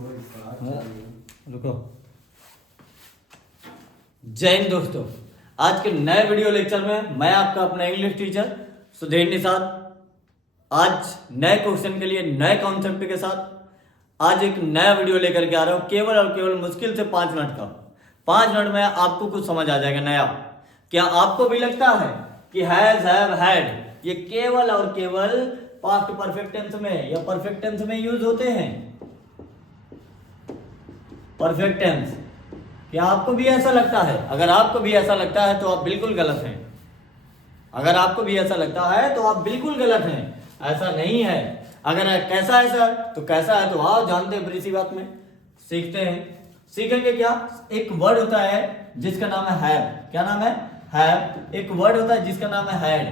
रुको। जय हिंद दोस्तों, आज के नए वीडियो लेक्चर में मैं आपका अपना इंग्लिश टीचर सुधीर निषाद आज नए क्वेश्चन के लिए नए कॉन्सेप्ट के साथ आज एक नया वीडियो लेकर के आ रहा हूं। केवल और केवल मुश्किल से 5 मिनट का। 5 मिनट में आपको कुछ समझ आ जाएगा नया। क्या आपको भी लगता है कि हैज, हैव, हैड ये केवल और केवल पास्ट परफेक्ट टेंस में या परफेक्ट टेंस में यूज होते हैं? परफेक्ट टेंस, क्या आपको भी ऐसा लगता है? अगर आपको भी ऐसा लगता है तो आप बिल्कुल गलत हैं। अगर आपको भी ऐसा लगता है तो आप बिल्कुल गलत हैं। ऐसा नहीं है। अगर कैसा है सर, तो कैसा है तो आओ जानते हैं। फिर इसी बात में सीखते हैं। सीखेंगे क्या? एक वर्ड होता है जिसका नाम है हैव। क्या नाम है? हैव। एक वर्ड होता है जिसका नाम है हैड।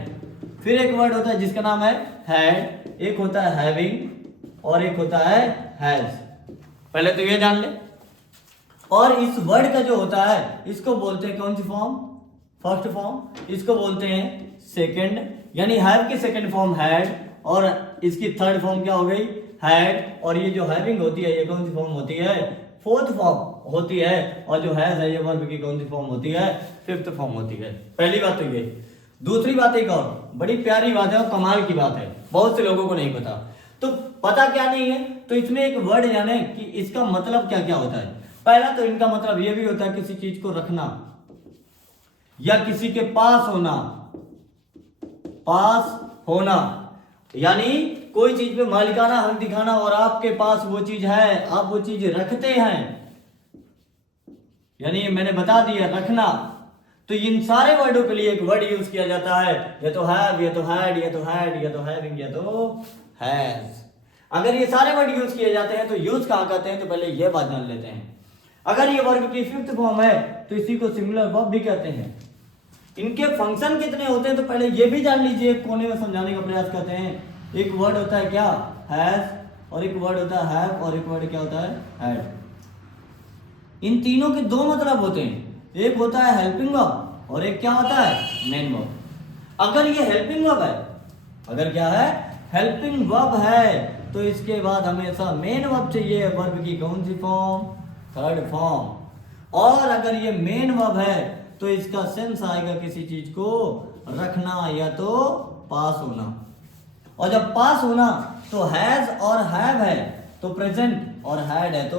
फिर एक वर्ड होता है जिसका नाम है हैड। एक होता है हैविंग और एक होता है हैज। पहले तो ये जान ले। और इस वर्ड का जो होता है इसको बोलते हैं कौन सी फॉर्म? First form. इसको बोलते हैं सेकंड, यानी हैव की सेकंड फॉर्म हैड और इसकी थर्ड फॉर्म क्या हो गई? हैड। और ये जो हैविंग होती है ये कौन सी फॉर्म होती है? फोर्थ फॉर्म होती है। और जो हैज है ये वर्ब की कौन सी फॉर्म होती है? फिफ्थ फॉर्म होती है। पहली बात तो ये। दूसरी बात एक और बड़ी प्यारी बात है और कमाल की बात है, बहुत से लोगों को नहीं पता। तो पता क्या नहीं है तो इसमें एक वर्ड जाने कि इसका मतलब क्या क्या होता है। पहला तो इनका मतलब यह भी होता है किसी चीज को रखना या किसी के पास होना। पास होना यानी कोई चीज पे मालिकाना हक दिखाना और आपके पास वो चीज है, आप वो चीज रखते हैं, यानी मैंने बता दिया रखना। तो इन सारे वर्डों के लिए एक वर्ड यूज किया जाता है, या तो हैव, या तो हैड, या तो हैड, या तो हैविंग, या तो हैज। अगर ये सारे वर्ड यूज किए जाते हैं तो यूज कहाँ करते हैं तो पहले ये बात जान लेते हैं। अगर ये वर्ब की फिफ्थ फॉर्म है तो इसी को सिंगुलर वर्ब भी कहते हैं। इनके फंक्शन कितने होते हैं तो पहले ये भी जान लीजिए, कोने में समझाने का प्रयास करते हैं। एक वर्ड होता है क्या? हैज। और एक वर्ड होता है हैव और एक वर्ड क्या होता है? हैड। इन तीनों के दो मतलब होते हैं। एक होता है हेल्पिंग वर्ब और एक क्या होता है? Main verb. अगर ये हेल्पिंग वर्ब है, अगर क्या है? हेल्पिंग वर्ब है तो इसके बाद हमेशा मेन वर्ब चाहिए। वर्ब की कौन सी फॉर्म? Third form. और अगर ये मेन वर्ब है तो इसका सेंस आएगा किसी चीज को रखना या तो पास होना। और जब पास होना तो हैज और हैव है तो प्रेजेंट और हैड है तो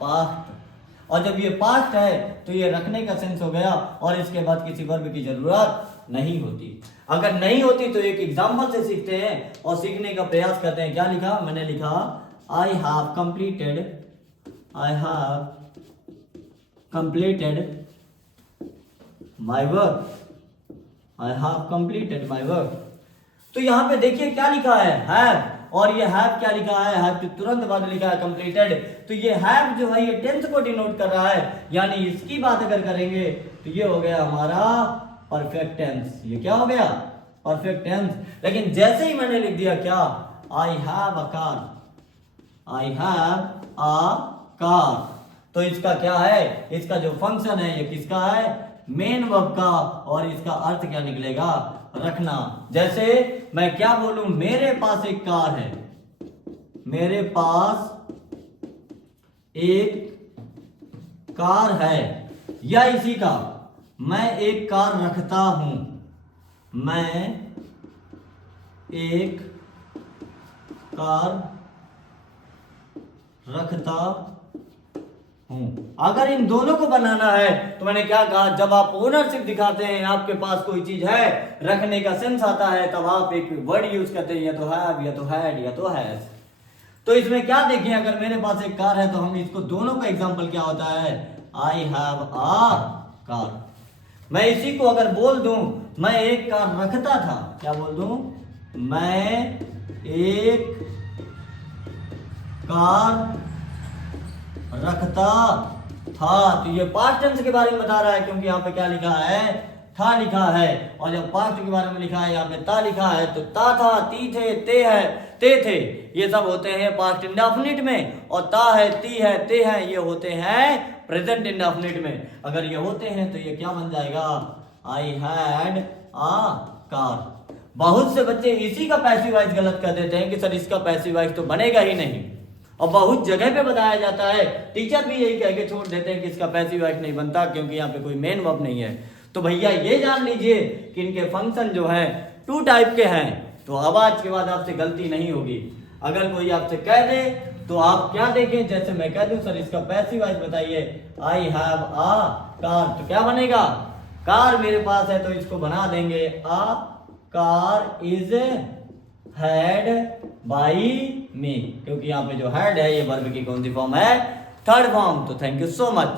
पास्ट। और जब ये पास्ट है तो ये रखने का सेंस हो गया और इसके बाद किसी वर्ब की जरूरत नहीं होती। अगर नहीं होती तो एक एग्जांपल से सीखते हैं और सीखने का प्रयास करते हैं। क्या लिखा? मैंने लिखा I have completed my work. I have completed my work. तो यहां पे देखिए क्या लिखा है? हैव। और ये हैव क्या लिखा है? हैव के तुरंत बाद लिखा है कंप्लीटेड। तो ये हैव जो है ये टेंस को डिनोट कर रहा है, यानी इसकी बात अगर करेंगे तो ये हो गया हमारा परफेक्ट टेंस। ये क्या हो गया? Perfect tense. लेकिन जैसे ही मैंने लिख दिया क्या? I have a car. I have a car. तो इसका क्या है? इसका जो फंक्शन है ये किसका है? मेन वर्ब का। और इसका अर्थ क्या निकलेगा? रखना। जैसे मैं क्या बोलूं? मेरे पास एक कार है। मेरे पास एक कार है। या इसी का मैं एक कार रखता हूं। मैं एक कार रखता हूं। अगर इन दोनों को बनाना है तो मैंने क्या कहा? जब आप ओनरशिप दिखाते हैं, आपके पास कोई चीज है, रखने का सेंस आता है, तब आप एक वर्ड यूज करते हैं, या तो हैव, या तो हैड, या तो हैज। तो इसमें क्या देखिए, अगर मेरे पास एक कार है तो हम इसको दोनों का एग्जांपल क्या होता है? आई हैव अ कार। मैं इसी को अगर बोल दूं मैं एक कार रखता था, क्या बोल दूं? मैं एक कार रखता था। तो ये पास्ट टेंस के बारे में बता रहा है, क्योंकि यहाँ पे क्या लिखा है? था लिखा है। और जब पास्ट के बारे में लिखा है यहाँ पे ता लिखा है तो ता था, ती थे, ते है, ते थे, ये सब होते हैं पास्ट इंडेफिनिट में। और ता है, ती है, ते है, ये होते हैं प्रेजेंट इंडेफिनिट में। अगर ये होते हैं तो ये क्या बन जाएगा? I had a car. बहुत से बच्चे इसी का पैसिव वॉइस गलत कर देते हैं कि सर इसका पैसिव वॉइस तो बनेगा ही नहीं। और बहुत जगह पे बताया जाता है, टीचर भी यही कह के छोड़ देते हैं कि इसका पैसिव वॉइस नहीं बनता क्योंकि यहाँ पे कोई मेन वर्ब नहीं है। तो भैया ये जान लीजिए कि इनके फंक्शन जो है 2 टाइप के हैं। तो अब आज के बाद आपसे गलती नहीं होगी। अगर कोई आपसे कह दे तो आप क्या देखें, जैसे मैं कह दूं सर इसका पैसिव वॉइस बताइए, आई हैव अ कार, तो क्या बनेगा, कार मेरे पास है, तो इसको बना देंगे a car is had by me, क्योंकि यहाँ पे जो हैड है ये वर्ब की कौन सी फॉर्म है, 3rd फॉर्म। तो थैंक यू सो मच।